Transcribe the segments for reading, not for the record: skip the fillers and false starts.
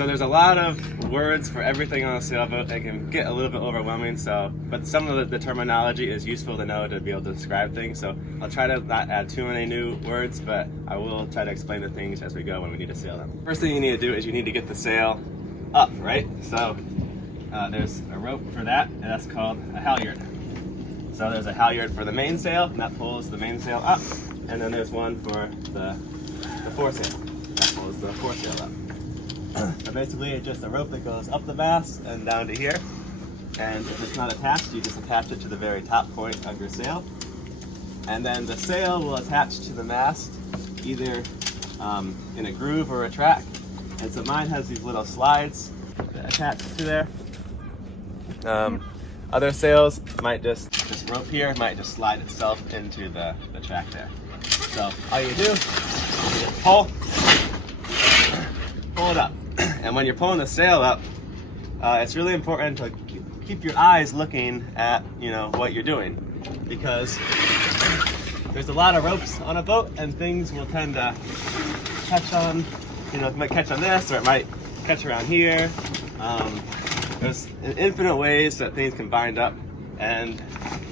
So there's a lot of words for everything on a sailboat. It can get a little bit overwhelming, but some of the terminology is useful to know to be able to describe things. So I'll try to not add too many new words, but I will try to explain the things as we go when we need to sail them. First thing you need to do is you need to get the sail up, right? So there's a rope for that, and that's called a halyard. So there's a halyard for the mainsail, and that pulls the mainsail up, and then there's one for the foresail. That pulls the foresail up. So basically it's just a rope that goes up the mast and down to here, and if it's not attached, you just attach it to the very top point of your sail, and then the sail will attach to the mast either in a groove or a track. And so mine has these little slides attached to there. Other sails might this rope here might just slide itself into the track there. So all you do is pull it up. And when you're pulling the sail up, it's really important to keep your eyes looking at what you're doing, because there's a lot of ropes on a boat and things will tend to catch on, it might catch on this or it might catch around here. There's infinite ways that things can bind up, and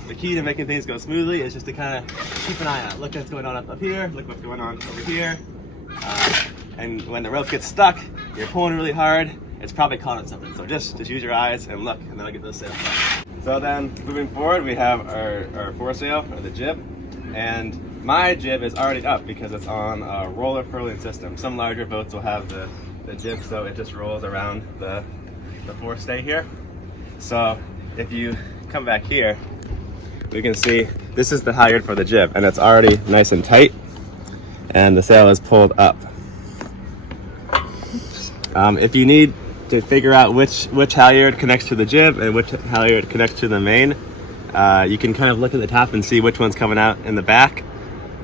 the key to making things go smoothly is just to kind of keep an eye on it. Look what's going on up here, look what's going on over here. And when the rope gets stuck, you're pulling really hard, it's probably caught on something. So just use your eyes and look, and then I'll get those sails. So then moving forward, we have our foresail, or the jib. And my jib is already up because it's on a roller furling system. Some larger boats will have the jib, so it just rolls around the forestay here. So if you come back here, we can see this is the halyard for the jib, and it's already nice and tight, and the sail is pulled up. If you need to figure out which halyard connects to the jib and which halyard connects to the main, you can kind of look at the top and see which one's coming out in the back,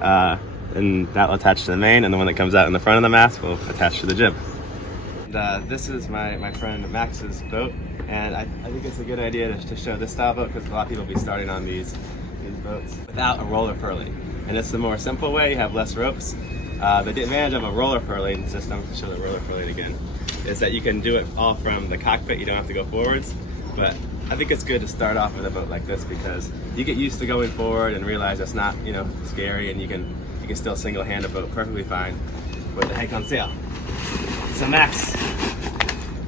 and that will attach to the main, and the one that comes out in the front of the mast will attach to the jib. And, this is my friend Max's boat, and I think it's a good idea to show this style boat because a lot of people will be starting on these boats without a roller furling. And it's the more simple way, you have less ropes. The advantage of a roller furling system, to show the roller furling again, is that you can do it all from the cockpit, you don't have to go forwards. But I think it's good to start off with a boat like this because you get used to going forward and realize it's not, scary, and you can still single-hand a boat perfectly fine with a hank on sail. So Max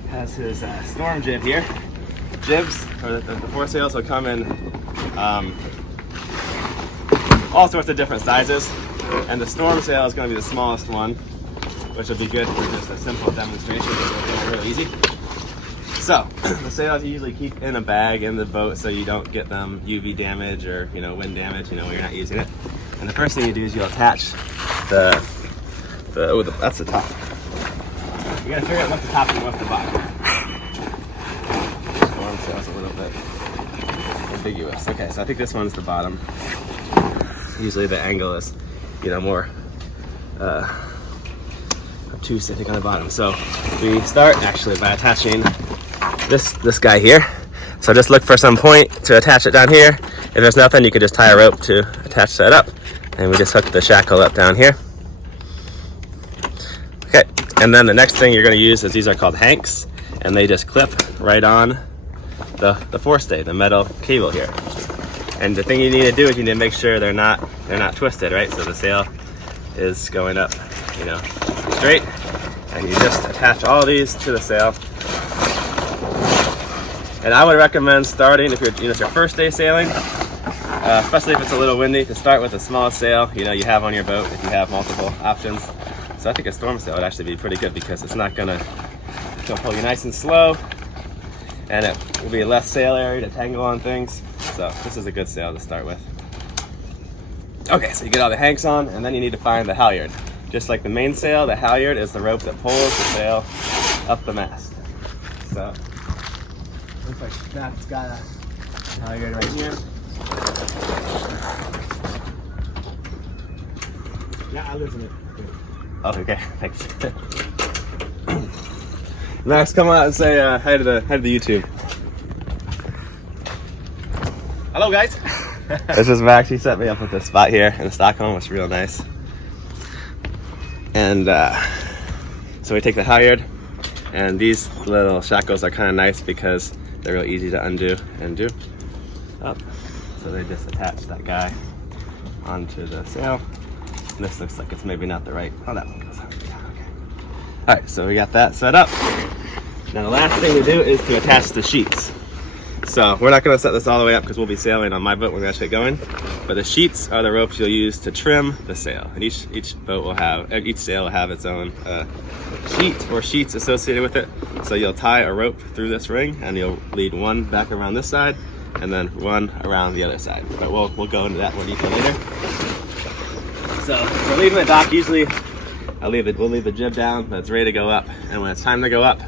has his storm jib here. Jibs, or the foresails, will come in all sorts of different sizes, and the storm sail is going to be the smallest one, which will be good for just a simple demonstration. It's really easy. So the sails you usually keep in a bag in the boat so you don't get them UV damage or wind damage when you're not using it. And the first thing you do is you'll attach that's the top. You gotta figure out what's the top and what's the bottom. Storm sail's a little bit ambiguous. Okay, so I think this one's the bottom. Usually the angle is more obtuse, I think, on the bottom. So we start actually by attaching this guy here. So just look for some point to attach it down here. If there's nothing, you can just tie a rope to attach that up. And we just hook the shackle up down here. Okay, and then the next thing you're going to use is these are called hanks, and they just clip right on the forestay, the metal cable here. And the thing you need to do is you need to make sure they're not twisted, right? So the sail is going up, straight, and you just attach all these to the sail. And I would recommend starting, if it's your first day sailing, especially if it's a little windy, to start with the smallest sail you have on your boat if you have multiple options. So I think a storm sail would actually be pretty good because it's not gonna pull you nice and slow, and it will be less sail area to tangle on things. So this is a good sail to start with. Okay, so you get all the hanks on, and then you need to find the halyard. Just like the mainsail, the halyard is the rope that pulls the sail up the mast. So looks like Matt's got a halyard right here. Yeah, I loosen it. Oh, okay, thanks. Max, come out and say hi to the YouTube. Hello, guys. This is Max. He set me up with this spot here in Stockholm. It's real nice. And so we take the halyard, And these little shackles are kind of nice because they're real easy to undo and do. Up. So they just attach that guy onto the sail. And this looks like it's maybe not the right, oh, that one goes out. Okay. All right, so we got that set up. Now the last thing to do is to attach the sheets. So we're not gonna set this all the way up because we'll be sailing on my boat when we actually get going. But the sheets are the ropes you'll use to trim the sail. And each sail will have its own sheet or sheets associated with it. So you'll tie a rope through this ring and you'll lead one back around this side and then one around the other side. But we'll go into that more detail later. So for leaving the dock, usually we'll leave the jib down, but it's ready to go up. And when it's time to go up,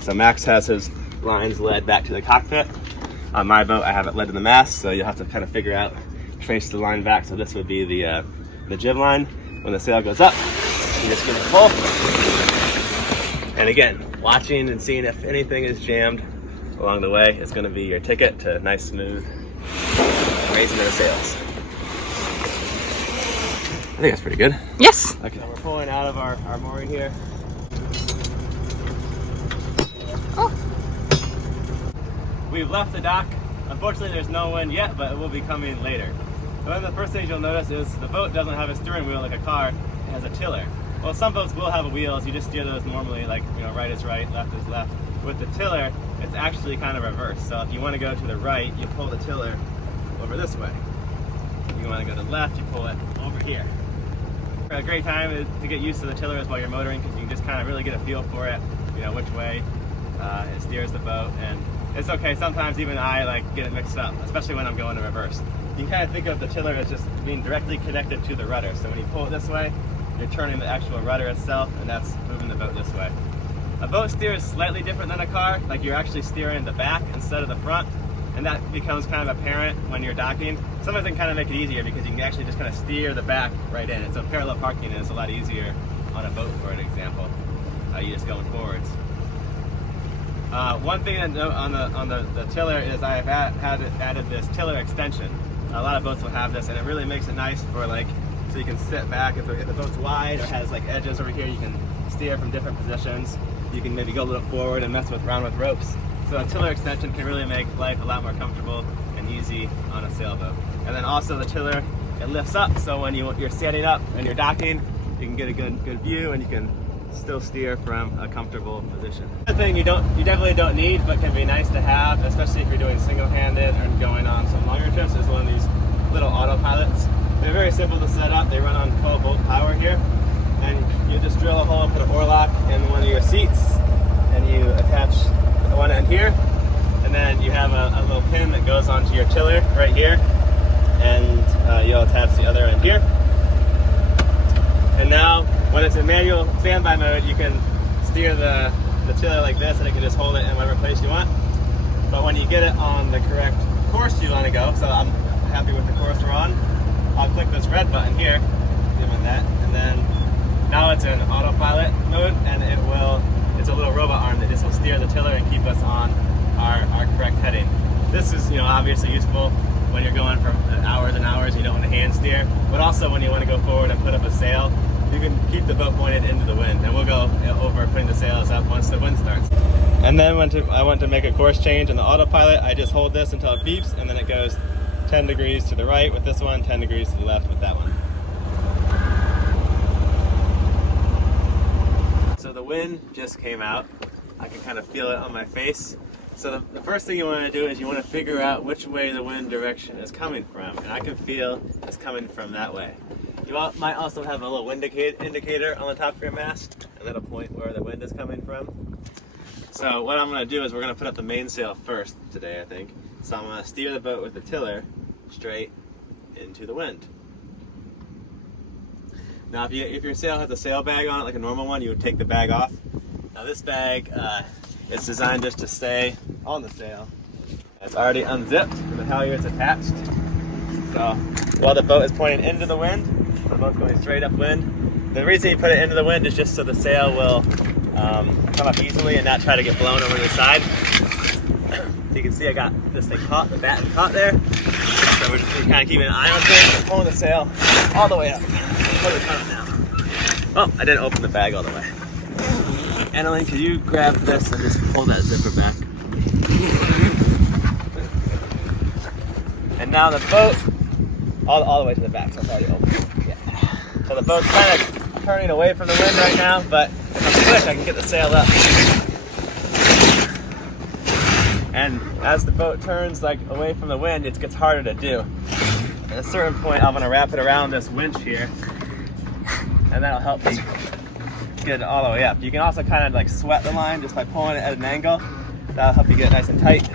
so Max has his lines led back to the cockpit. On my boat, I have it led to the mast, so you'll have to kind of figure out, trace the line back. So this would be the jib line. When the sail goes up, you just give it a pull. And again, watching and seeing if anything is jammed along the way is going to be your ticket to nice, smooth raising of the sails. I think that's pretty good. Yes. Okay, so we're pulling out of our mooring here. Oh. We've left the dock. Unfortunately, there's no wind yet, but it will be coming later. One of the first things you'll notice is the boat doesn't have a steering wheel like a car. It has a tiller. Well, some boats will have wheels. You just steer those normally, like, you know, right is right, left is left. With the tiller, it's actually kind of reversed. So if you want to go to the right, you pull the tiller over this way. If you want to go to the left, you pull it over here. A great time to get used to the tiller is while you're motoring, because you can just kind of really get a feel for it, you know, which way it steers the boat. And it's okay, sometimes even I get it mixed up, especially when I'm going in reverse. You can kind of think of the tiller as just being directly connected to the rudder. So when you pull it this way, you're turning the actual rudder itself, and that's moving the boat this way. A boat steer is slightly different than a car, like you're actually steering the back instead of the front, and that becomes kind of apparent when you're docking. Sometimes it can kind of make it easier because you can actually just kind of steer the back right in. So parallel parking is a lot easier on a boat, for an example. You're just going forwards. One thing to note on the tiller is I have added this tiller extension. A lot of boats will have this, and it really makes it nice for so you can sit back. If the boat's wide or has edges over here, you can steer from different positions. You can maybe go a little forward and mess around with ropes. So a tiller extension can really make life a lot more comfortable and easy on a sailboat. And then also the tiller, it lifts up, so when you're standing up and you're docking, you can get a good view and you can still steer from a comfortable position. Another thing you definitely don't need, but can be nice to have, especially if you're doing single-handed and going on some longer trips, is one of these little autopilots. They're very simple to set up. They run on 12-volt power here, and you just drill a hole, put a oar in one of your seats, and you attach one end here, and then you have a little pin that goes onto your tiller right here, and you'll attach the other end here. And now, when it's in manual standby mode, you can steer the tiller like this, and it can just hold it in whatever place you want. But when you get it on the correct course you want to go, so I'm happy with the course we're on, I'll click this red button here, doing that, and then now it's in autopilot mode, and it's a little robot arm that just will steer the tiller and keep us on our correct heading. This is, obviously useful when you're going for hours and hours, you don't want to hand steer, but also when you want to go forward and put up a sail, you can keep the boat pointed into the wind, and we'll go over putting the sails up once the wind starts. And then when I want to make a course change in the autopilot, I just hold this until it beeps, and then it goes 10 degrees to the right with this one, 10 degrees to the left with that one. So the wind just came out. I can kind of feel it on my face. So the first thing you want to do is you want to figure out which way the wind direction is coming from. And I can feel it's coming from that way. You might also have a little wind indicator on the top of your mast, and that'll point where the wind is coming from. So what I'm going to do is we're going to put up the mainsail first today, I think. So I'm going to steer the boat with the tiller straight into the wind. Now if your sail has a sail bag on it, like a normal one, you would take the bag off. Now this bag, it's designed just to stay on the sail. It's already unzipped and the halyard's attached. So while the boat is pointing into the wind, the boat's going straight upwind. The reason you put it into the wind is just so the sail will come up easily and not try to get blown over to the side. So you can see I got this thing caught, the batten caught there. So we're just kind of keeping an eye on things and pulling the sail all the way up. Totally turn it now. Oh, I didn't open the bag all the way. Annalyn, could you grab this and just pull that zipper back? And now the boat, all the way to the back, so it's already open. Yeah. So the boat's kind of turning away from the wind right now, but if I'm quick, I can get the sail up. And as the boat turns like away from the wind, it gets harder to do. At a certain point, I'm gonna wrap it around this winch here, and that'll help me get it all the way up. You can also kind of like sweat the line just by pulling it at an angle. That'll help you get it nice and tight.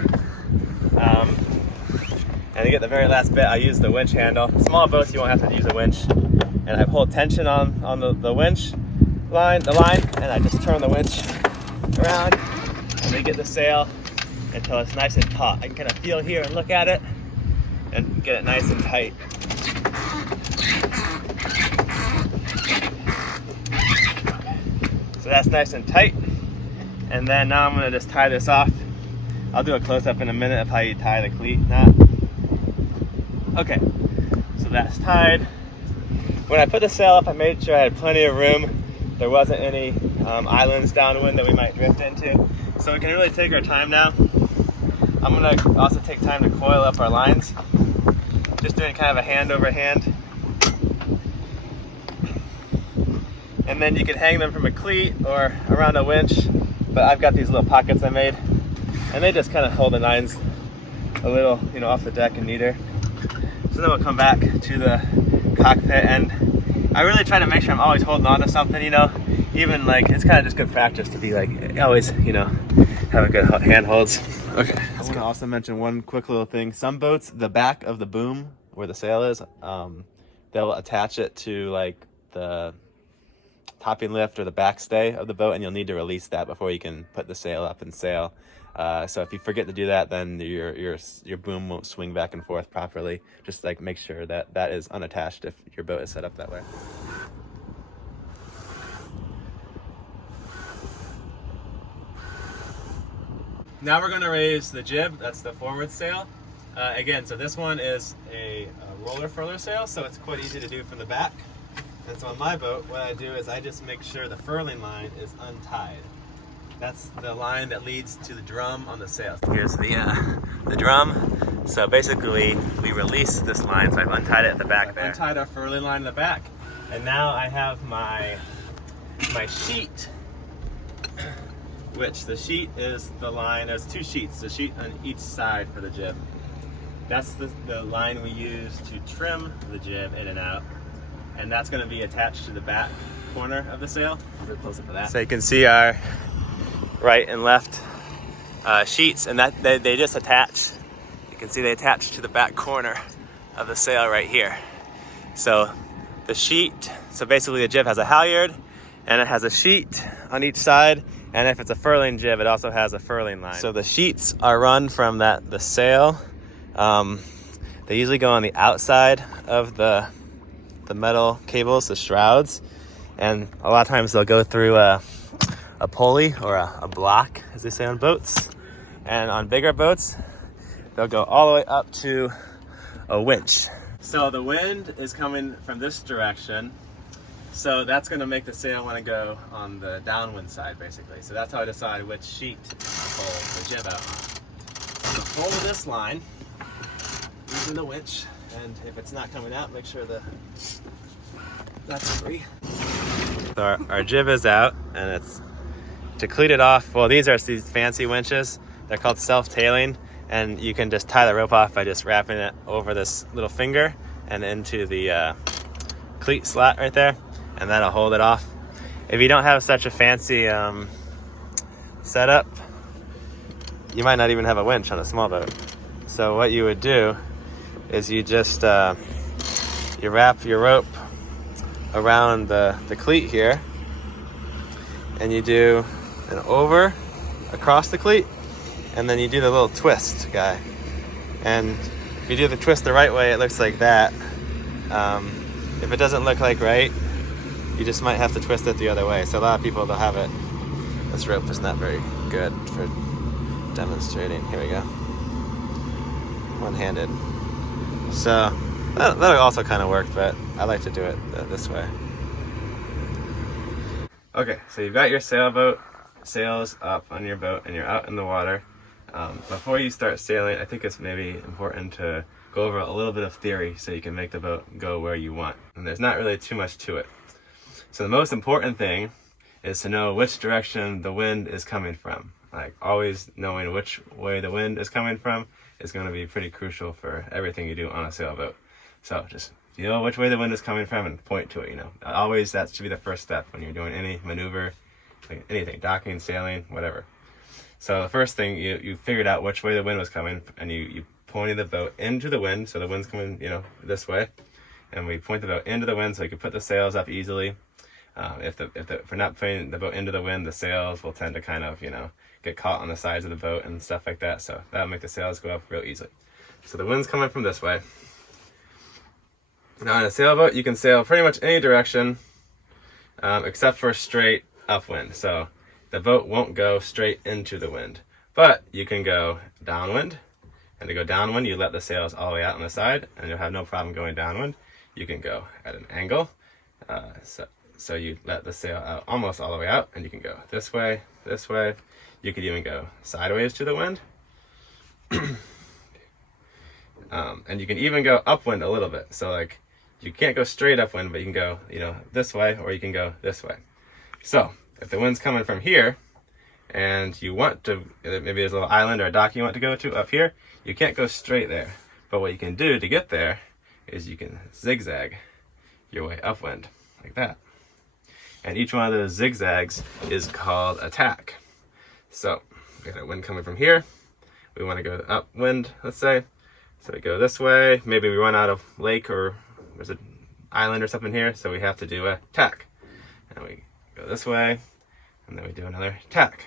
And to get the very last bit, I use the winch handle. Small boats, you won't have to use a winch. And I pull tension on the winch line, and I just turn the winch around, and we get the sail until it's nice and taut. I can kind of feel here and look at it, and get it nice and tight. So that's nice and tight. And then now I'm gonna just tie this off. I'll do a close-up in a minute of how you tie the cleat knot. Okay, so that's tied. When I put the sail up, I made sure I had plenty of room. There wasn't any islands downwind that we might drift into. So we can really take our time now. I'm gonna also take time to coil up our lines. Just doing kind of a hand over hand. And then you can hang them from a cleat or around a winch. But I've got these little pockets I made, and they just kind of hold the lines a little, off the deck and neater. So then we'll come back to the cockpit, and I really try to make sure I'm always holding on to something, even like it's kind of just good practice to be like always, having good handholds. Okay. I want to also mention one quick little thing. Some boats, the back of the boom where the sail is, they'll attach it to like the topping lift or the backstay of the boat, and you'll need to release that before you can put the sail up and sail. So if you forget to do that, then your boom won't swing back and forth properly. Just like make sure that that is unattached if your boat is set up that way. Now we're going to raise the jib. That's the forward sail. Again, so this one is a roller furler sail, so it's quite easy to do from the back. And so on my boat, what I do is I just make sure the furling line is untied. That's the line that leads to the drum on the sail. Here's the drum. So basically, we release this line. So I've untied it at the back there. I've untied our furling line in the back, and now I have my sheet, which the sheet is the line. There's two sheets. The sheet on each side for the jib. That's the line we use to trim the jib in and out, and that's going to be attached to the back corner of the sail. I'll do a close up of that. So you can see our right and left sheets, and that they just attach. You can see they attach to the back corner of the sail right here. So the sheet, so basically the jib has a halyard and it has a sheet on each side, and if it's a furling jib, it also has a furling line. So the sheets are run from the sail. They usually go on the outside of the metal cables, the shrouds, and a lot of times they'll go through a pulley or a block, as they say on boats. And on bigger boats, they'll go all the way up to a winch. So the wind is coming from this direction, so that's going to make the sail want to go on the downwind side, basically. So that's how I decide which sheet to pull the jib out on. So pull this line using the winch, and if it's not coming out, make sure that's free. So our jib is out, and it's to cleat it off. Well, these are these fancy winches. They're called selftailing, and you can just tie the rope off by just wrapping it over this little finger and into the cleat slot right there, and that'll hold it off. If you don't have such a fancy setup, you might not even have a winch on a small boat. So what you would do is you just you wrap your rope around the cleat here, and you do an over across the cleat, and then you do the little twist guy. And if you do the twist the right way, it looks like that. If it doesn't look like right, you just might have to twist it the other way. So a lot of people, they'll have it. This rope is not very good for demonstrating. Here we go. One-handed. So that'll also kind of work, but I like to do it this way. Okay, so you've got your sailboat sails up on your boat and you're out in the water, before you start sailing, I think it's maybe important to go over a little bit of theory so you can make the boat go where you want. And there's not really too much to it. So the most important thing is to know which direction the wind is coming from. Like, always knowing which way the wind is coming from is going to be pretty crucial for everything you do on a sailboat. So just feel which way the wind is coming from and point to it, you know. Always, that should be the first step when you're doing any maneuver, like anything, docking, sailing, whatever. So the first thing, you figured out which way the wind was coming, and you pointed the boat into the wind, so the wind's coming, you know, this way. And we point the boat into the wind so you can put the sails up easily. If we're not putting the boat into the wind, the sails will tend to kind of, you know, get caught on the sides of the boat and stuff like that. So that'll make the sails go up real easily. So the wind's coming from this way. Now in a sailboat, you can sail pretty much any direction except for straight upwind. So the boat won't go straight into the wind, but you can go downwind. And to go downwind, you let the sails all the way out on the side, and you'll have no problem going downwind. You can go at an angle. So you let the sail out almost all the way out, and you can go this way, this way. You could even go sideways to the wind. And you can even go upwind a little bit. So like, you can't go straight upwind, but you can go, you know, this way, or you can go this way. So if the wind's coming from here, and you want to, maybe there's a little island or a dock you want to go to up here, you can't go straight there. But what you can do to get there is you can zigzag your way upwind, like that. And each one of those zigzags is called a tack. So we got a wind coming from here. We want to go upwind, let's say. So we go this way. Maybe we run out of lake, or there's an island or something here, so we have to do a tack. And we go this way, and then we do another tack.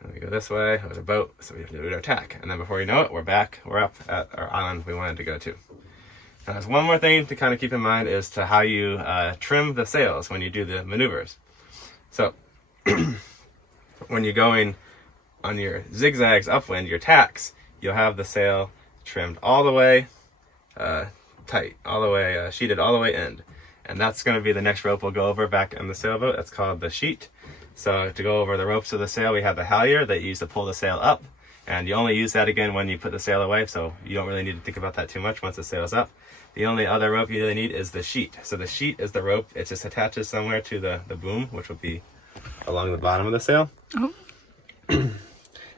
And we go this way, there's a boat, so we have to do our tack. And then before you know it, we're up at our island we wanted to go to. Now there's one more thing to kind of keep in mind is to how you trim the sails when you do the maneuvers. So when you're going on your zigzags upwind, your tacks, you'll have the sail trimmed all the way tight, all the way sheeted all the way in. And that's going to be the next rope we'll go over back in the sailboat. That's called the sheet. So to go over the ropes of the sail, we have the halyard that you use to pull the sail up. And you only use that again when you put the sail away, so you don't really need to think about that too much once the sail's up. The only other rope you really need is the sheet. So the sheet is the rope. It just attaches somewhere to the boom, which will be along the bottom of the sail. Oh.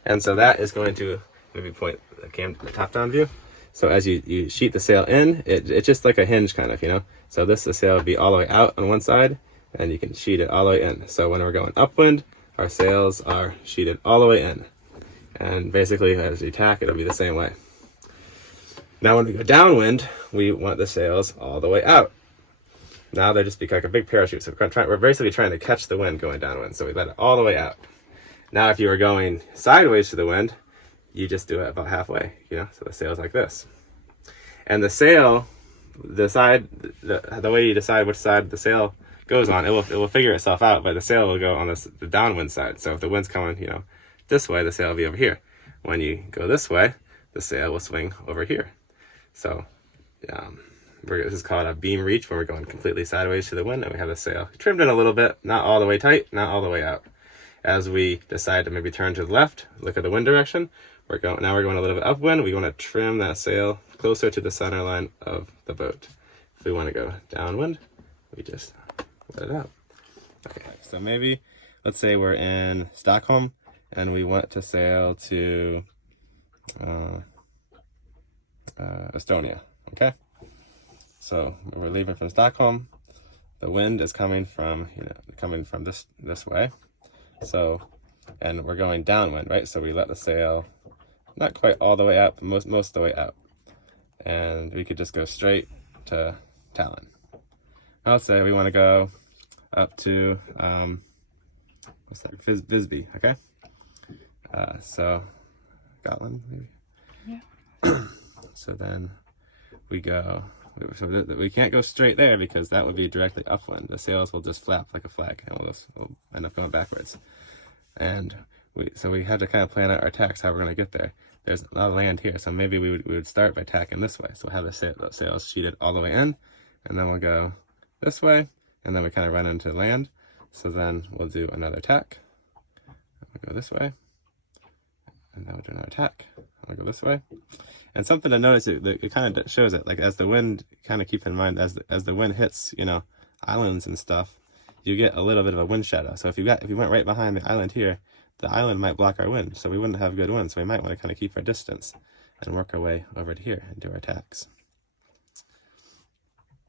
And so that is going to, maybe point the top-down view. So as you sheet the sail in, it's just like a hinge kind of, you know. So the sail will be all the way out on one side, and you can sheet it all the way in. So when we're going upwind, our sails are sheeted all the way in. And basically, as you tack, it'll be the same way. Now when we go downwind, we want the sails all the way out. Now they just become like a big parachute. So we're basically trying to catch the wind going downwind. So we let it all the way out. Now if you were going sideways to the wind, you just do it about halfway, you know, so the sail's like this. And the sail, the way you decide which side the sail goes on, it will figure itself out, but the sail will go on the downwind side. So if the wind's coming, you know, this way, the sail will be over here. When you go this way, the sail will swing over here. So this is called a beam reach, when we're going completely sideways to the wind, and we have the sail trimmed in a little bit, not all the way tight, not all the way out. As we decide to maybe turn to the left, look at the wind direction, we're going a little bit upwind. We want to trim that sail closer to the center line of the boat. If we want to go downwind, we just let it out. Okay, so maybe, let's say we're in Stockholm, and we want to sail to Estonia, okay? So we're leaving from Stockholm. The wind is coming from, this way. So, and we're going downwind, right? So we let the sail, not quite all the way out, but most of the way out. And we could just go straight to Tallinn. I'll say we want to go up to, Visby, okay? So, Gotland, maybe? Yeah. So then we go, we can't go straight there because that would be directly upwind. The sails will just flap like a flag, and we'll end up going backwards. And so we have to kind of plan out our tacks, how we're going to get there. There's a lot of land here, so maybe we would start by tacking this way. So we'll have the sails sheeted all the way in, and then we'll go this way, and then we kind of run into land. So then we'll do another tack, I'll go this way. And now we'll do another tack. I'll go this way. And something to notice, it kind of shows it, like as the wind, kind of keep in mind, as the wind hits, you know, islands and stuff, you get a little bit of a wind shadow. So if you went right behind the island here, the island might block our wind, so we wouldn't have good wind. So we might want to kind of keep our distance and work our way over to here and do our tacks.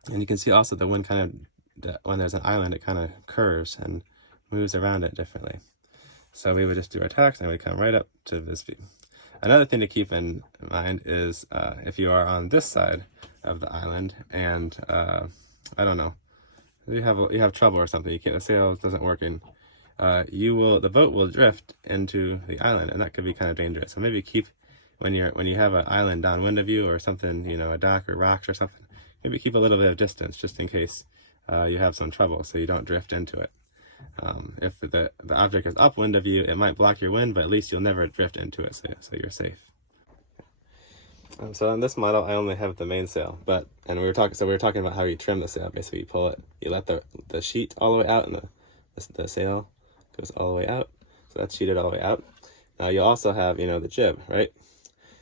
And you can see also the wind kind of, when there's an island, it kind of curves and moves around it differently. So we would just do our tacks and we come right up to this view. Another thing to keep in mind is if you are on this side of the island and I don't know, you have trouble or something, the sail doesn't working, the boat will drift into the island, and that could be kind of dangerous. So maybe keep, when you have an island downwind of you or something, you know, a dock or rocks or something, maybe keep a little bit of distance just in case you have some trouble, so you don't drift into it. If the object is upwind of you, it might block your wind, but at least you'll never drift into it, so you're safe. So on this model, I only have the mainsail, and we were talking about how you trim the sail. Basically, you pull it, you let the sheet all the way out, and the sail goes all the way out. So that's sheeted all the way out. Now you also have, you know, the jib, right?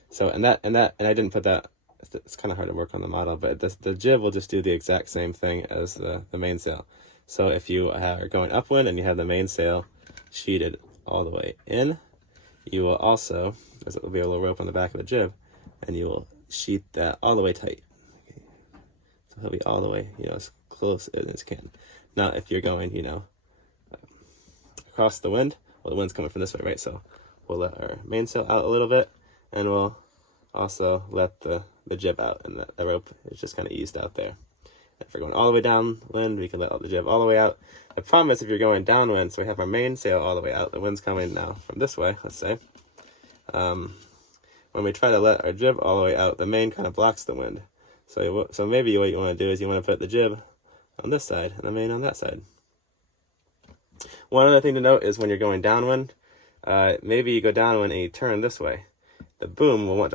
So and I didn't put that. It's kind of hard to work on the model, but the jib will just do the exact same thing as the mainsail. So if you are going upwind and you have the mainsail sheeted all the way in, you will also, there will be a little rope on the back of the jib, and you will sheet that all the way tight. Okay. So he'll be all the way, you know, as close as you can. Now, if you're going, you know, across the wind, well, the wind's coming from this way, right? So we'll let our mainsail out a little bit, and we'll also let the jib out, and the rope is just kind of eased out there. If we're going all the way downwind, we can let the jib all the way out. The problem is if you're going downwind, so we have our mainsail all the way out, the wind's coming now from this way, let's say. When we try to let our jib all the way out, the main kind of blocks the wind. So maybe what you want to do is you want to put the jib on this side and the main on that side. One other thing to note is when you're going downwind, maybe you go downwind and you turn this way. The boom will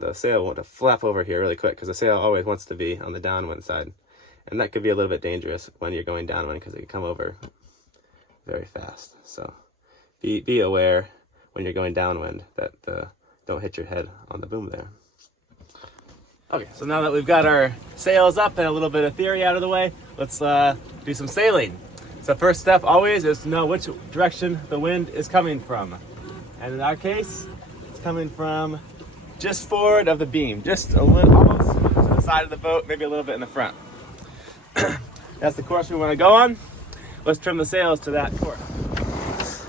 the sail will want to flap over here really quick, because the sail always wants to be on the downwind side. And that could be a little bit dangerous when you're going downwind, because it can come over very fast. So be aware when you're going downwind that don't hit your head on the boom there. Okay, so now that we've got our sails up and a little bit of theory out of the way, let's do some sailing. So first step always is to know which direction the wind is coming from. And in our case, it's coming from just forward of the beam, just a little, almost to the side of the boat, maybe a little bit in the front. That's the course we want to go on. Let's trim the sails to that course.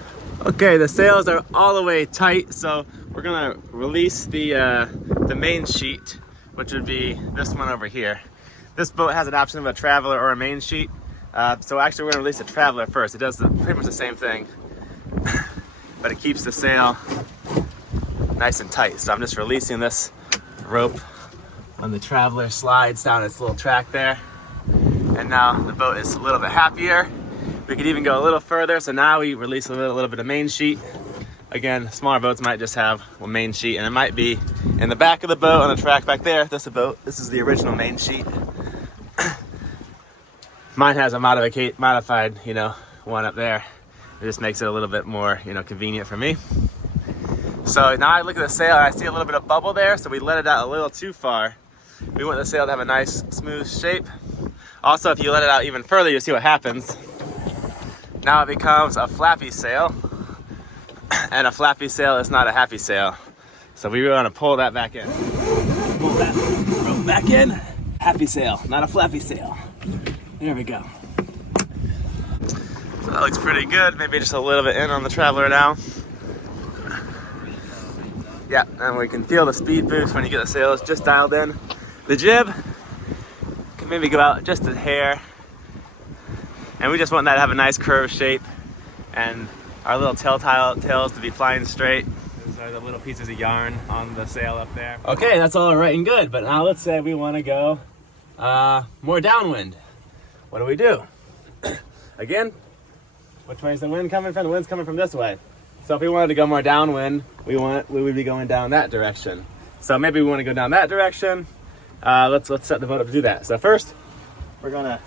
Okay, the sails are all the way tight, so we're gonna release the main sheet, which would be this one over here. This boat has an option of a traveler or a main sheet. So actually we're gonna release the traveler first. It does pretty much the same thing, but it keeps the sail nice and tight. So I'm just releasing this rope when the traveler slides down its little track there. And now the boat is a little bit happier. We could even go a little further. So now we release a little bit of main sheet. Again, smaller boats might just have a main sheet, and it might be in the back of the boat on the track back there. This is the original main sheet. Mine has a modified, you know, one up there. It just makes it a little bit more, you know, convenient for me. So now I look at the sail and I see a little bit of bubble there, so we let it out a little too far. We want the sail to have a nice smooth shape. Also, if you let it out even further, you'll see what happens. Now it becomes a flappy sail, and a flappy sail is not a happy sail. So we want to pull that back in. Pull that rope back in. Happy sail, not a flappy sail. There we go. So that looks pretty good. Maybe just a little bit in on the traveler now. Yeah, and we can feel the speed boost when you get the sails just dialed in. The jib can maybe go out just a hair. And we just want that to have a nice curved shape, and our little tails to be flying straight. These are the little pieces of yarn on the sail up there. Okay, that's all right and good, but now let's say we want to go more downwind. What do? Again, which way is the wind coming from? The wind's coming from this way. So if we wanted to go more downwind, we would be going down that direction. So maybe we want to go down that direction. Let's set the boat up to do that. So first, we're gonna,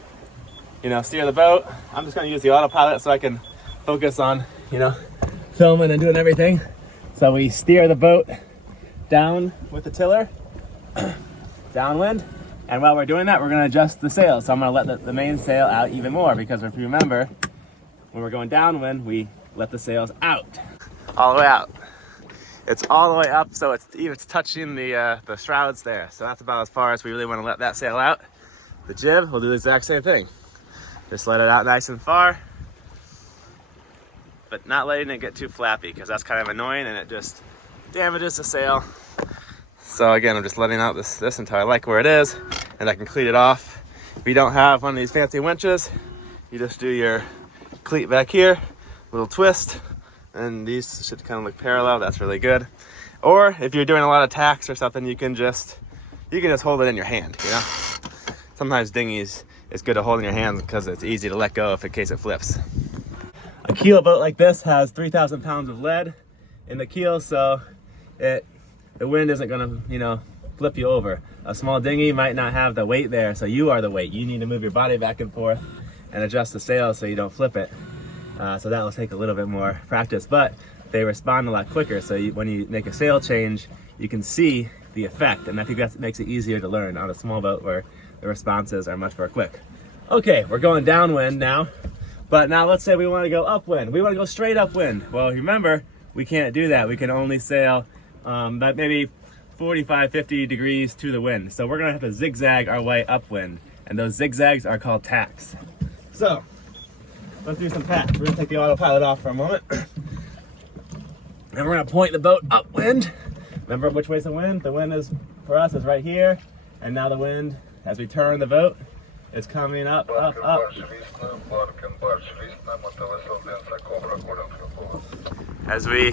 you know, steer the boat. I'm just gonna use the autopilot so I can focus on, you know, filming and doing everything. So we steer the boat down with the tiller, downwind. And while we're doing that, we're gonna adjust the sails. So I'm gonna let the main sail out even more, because if you remember, when we're going downwind, we let the sails out. All the way out. It's all the way up, so it's touching the shrouds there. So that's about as far as we really wanna let that sail out. The jib, we'll do the exact same thing. Just let it out nice and far, but not letting it get too flappy, because that's kind of annoying and it just damages the sail. So again, I'm just letting out this until I like where it is, and I can cleat it off. If you don't have one of these fancy winches, you just do your cleat back here, little twist, and these should kind of look parallel. That's really good. Or if you're doing a lot of tacks or something, you can just hold it in your hand, you know? Sometimes dinghies, it's good to hold in your hands because it's easy to let go if in case it flips. A keel boat like this has 3,000 pounds of lead in the keel, so the wind isn't gonna, you know, flip you over. A small dinghy might not have the weight there, so you are the weight. You need to move your body back and forth and adjust the sail so you don't flip it. So that will take a little bit more practice, but they respond a lot quicker. So when you make a sail change, you can see the effect, and I think that makes it easier to learn on a small boat where the responses are much more quick. Okay, we're going downwind now, but now let's say we want to go upwind. We want to go straight upwind. Well, remember, we can't do that. We can only sail about maybe 45, 50 degrees to the wind. So we're gonna have to zigzag our way upwind, and those zigzags are called tacks. So let's do some tacks. We're gonna take the autopilot off for a moment, and we're gonna point the boat upwind. Remember which way's the wind? The wind is, for us, is right here, and now the wind, as we turn the boat, is coming up, up, up. As we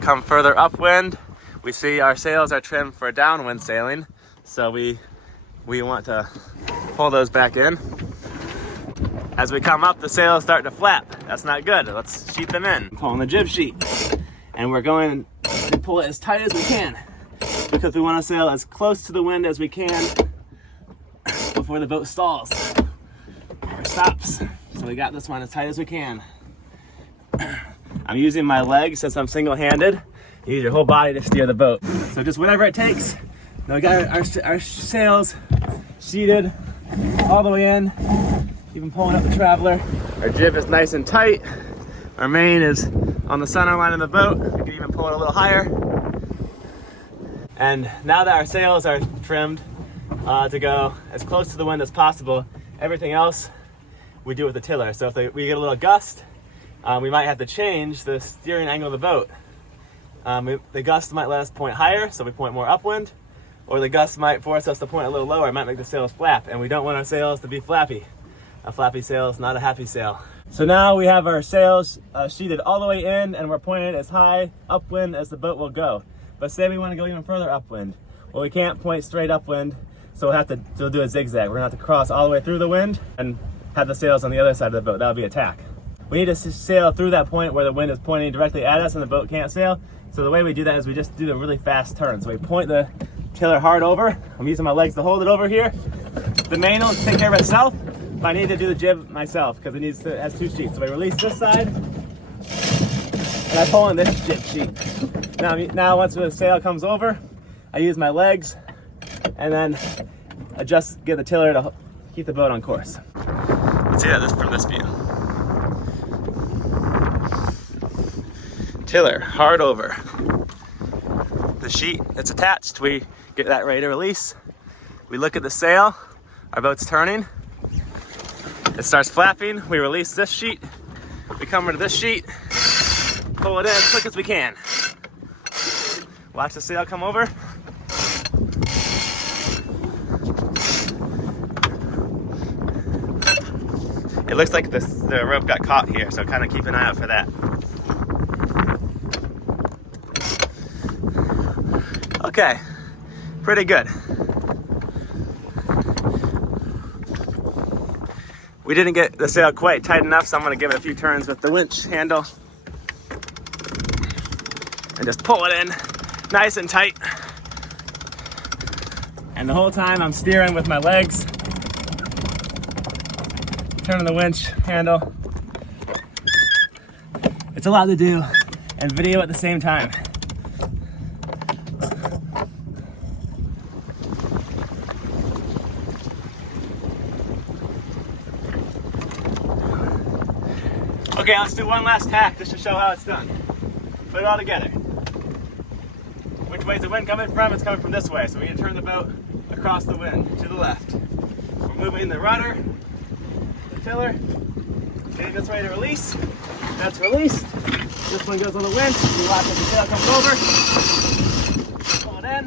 come further upwind, we see our sails are trimmed for downwind sailing, so we want to pull those back in. As we come up, the sails start to flap. That's not good. Let's sheet them in. Pulling the jib sheet, and we're going to pull it as tight as we can, because we want to sail as close to the wind as we can before the boat stalls or stops. So we got this one as tight as we can. I'm using my legs since I'm single-handed. You use your whole body to steer the boat. So just whatever it takes. Now we got our sails sheeted all the way in, even pulling up the traveler. Our jib is nice and tight. Our main is on the center line of the boat. We can even pull it a little higher. And now that our sails are trimmed to go as close to the wind as possible, everything else we do with the tiller. So if we get a little gust, we might have to change the steering angle of the boat. The gust might let us point higher, so we point more upwind, or the gust might force us to point a little lower. It might make the sails flap, and we don't want our sails to be flappy. A flappy sail is not a happy sail. So now we have our sails sheeted all the way in, and we're pointed as high upwind as the boat will go. But say we want to go even further upwind. Well, we can't point straight upwind, so we'll have to do a zigzag. We're gonna have to cross all the way through the wind and have the sails on the other side of the boat. That'll be a tack. We need to sail through that point where the wind is pointing directly at us and the boat can't sail. So the way we do that is we just do a really fast turn. So we point the tiller hard over. I'm using my legs to hold it over here. The main will take care of itself, but I need to do the jib myself because it has two sheets. So I release this side, and I pull in this jib sheet. Now once the sail comes over, I use my legs and then get the tiller to keep the boat on course. Let's see that from this view. Tiller hard over. The sheet that's attached, we get that ready to release. We look at the sail, our boat's turning. It starts flapping, we release this sheet. We come over to this sheet, pull it in as quick as we can. Watch the sail come over. It looks like the rope got caught here, so kind of keep an eye out for that. Okay, pretty good. We didn't get the sail quite tight enough, so I'm gonna give it a few turns with the winch handle and just pull it in nice and tight. And the whole time I'm steering with my legs, turning the winch handle. It's a lot to do. and video at the same time. Okay, let's do one last tack just to show how it's done. Put it all together. Which way is the wind coming from? It's coming from this way, so we need to turn the boat across the wind to the left. We're moving the rudder, the tiller, getting this ready to release. That's released. This one goes on the wind. You watch as the sail comes over. Pull it in.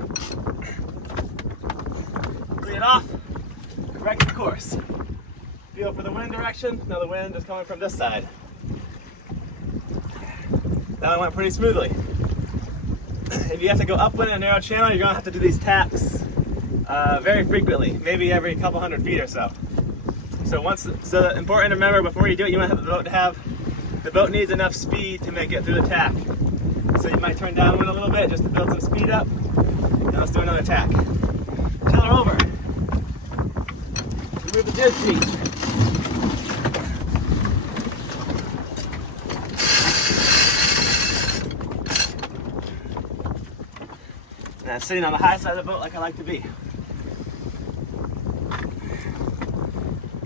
Clean it off. Correct the course. Feel for the wind direction. Now the wind is coming from this side. That one went pretty smoothly. If you have to go upwind in a narrow channel, you're going to have to do these taps very frequently, maybe every couple hundred feet or so. So important to remember before you do it, you want the boat needs enough speed to make it through the tack. So you might turn downwind a little bit just to build some speed up. Now let's do another tack. Tiller over. Remove the jib seat. And sitting on the high side of the boat like I like to be.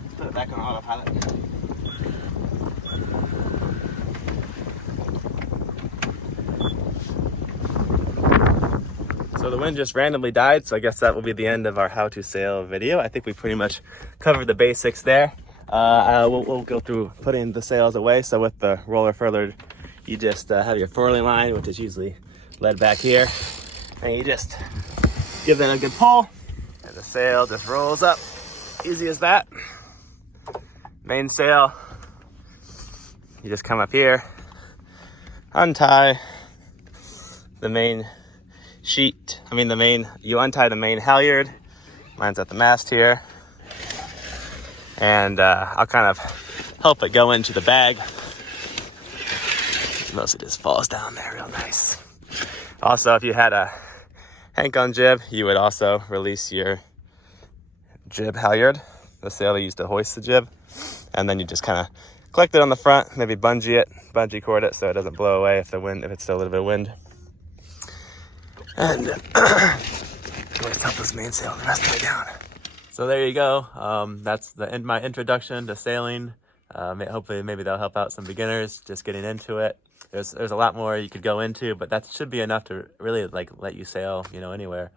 Let's put it back on autopilot. So the wind just randomly died, so I guess that will be the end of our how to sail video. I think we pretty much covered the basics there. We'll go through putting the sails away. So with the roller furled, you just have your furling line, which is usually led back here. And you just give that a good pull, and the sail just rolls up. Easy as that. Mainsail, you just come up here, untie the main sheet. You untie the main halyard. Mine's at the mast here. And I'll kind of help it go into the bag. Mostly just falls down there real nice. Also, if you had a hank on jib, you would also release your jib halyard, the sail they use to hoist the jib, and then you just kind of collect it on the front, maybe bungee cord it so it doesn't blow away if it's still a little bit of wind. And always help this mainsail the rest of the way down. So there you go. That's my introduction to sailing. Hopefully maybe that'll help out some beginners just getting into it. There's a lot more you could go into, but that should be enough to really let you sail, anywhere.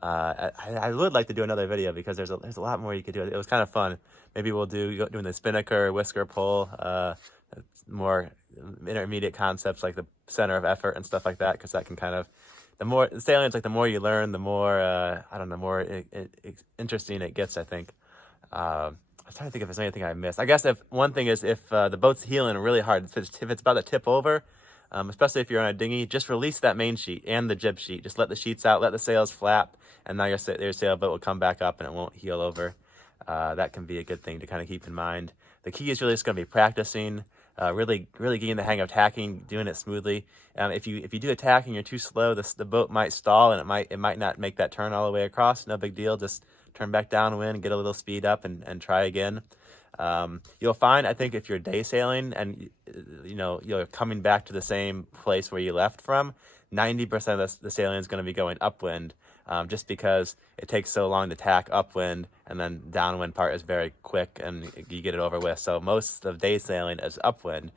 I would like to do another video because there's a lot more you could do. It was kind of fun. Maybe we'll doing the spinnaker, whisker pull, more intermediate concepts like the center of effort and stuff like that, because that can kind of, sailing is like the more you learn, the more more interesting it gets, I think. I'm trying to think if there's anything I missed. I guess if the boat's heeling really hard, if it's about to tip over, especially if you're on a dinghy, just release that main sheet and the jib sheet. Just let the sheets out, let the sails flap, and now your sailboat will come back up and it won't heel over. That can be a good thing to kind of keep in mind. The key is really just going to be practicing, really getting the hang of tacking, doing it smoothly. If you do a tack and you're too slow, the boat might stall and it might not make that turn all the way across. No big deal. Just turn back downwind, get a little speed up, and try again. You'll find, I think, if you're day sailing and you're coming back to the same place where you left from, 90% of the sailing is going to be going upwind, just because it takes so long to tack upwind, and then downwind part is very quick and you get it over with. So most of day sailing is upwind,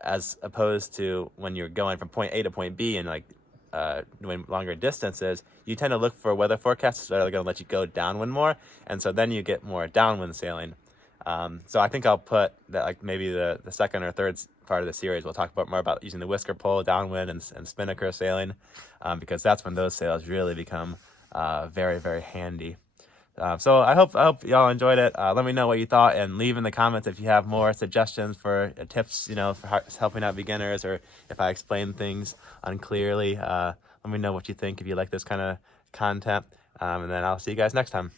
as opposed to when you're going from point A to point B and doing longer distances, you tend to look for weather forecasts that are going to let you go downwind more, and so then you get more downwind sailing. So I think I'll put that, maybe the second or third part of the series, we'll talk more about using the whisker pole, downwind, and spinnaker sailing, because that's when those sails really become very, very handy. So I hope y'all enjoyed it. Let me know what you thought, and leave in the comments if you have more suggestions for tips, for helping out beginners, or if I explain things unclearly. Let me know what you think if you like this kind of content, and then I'll see you guys next time.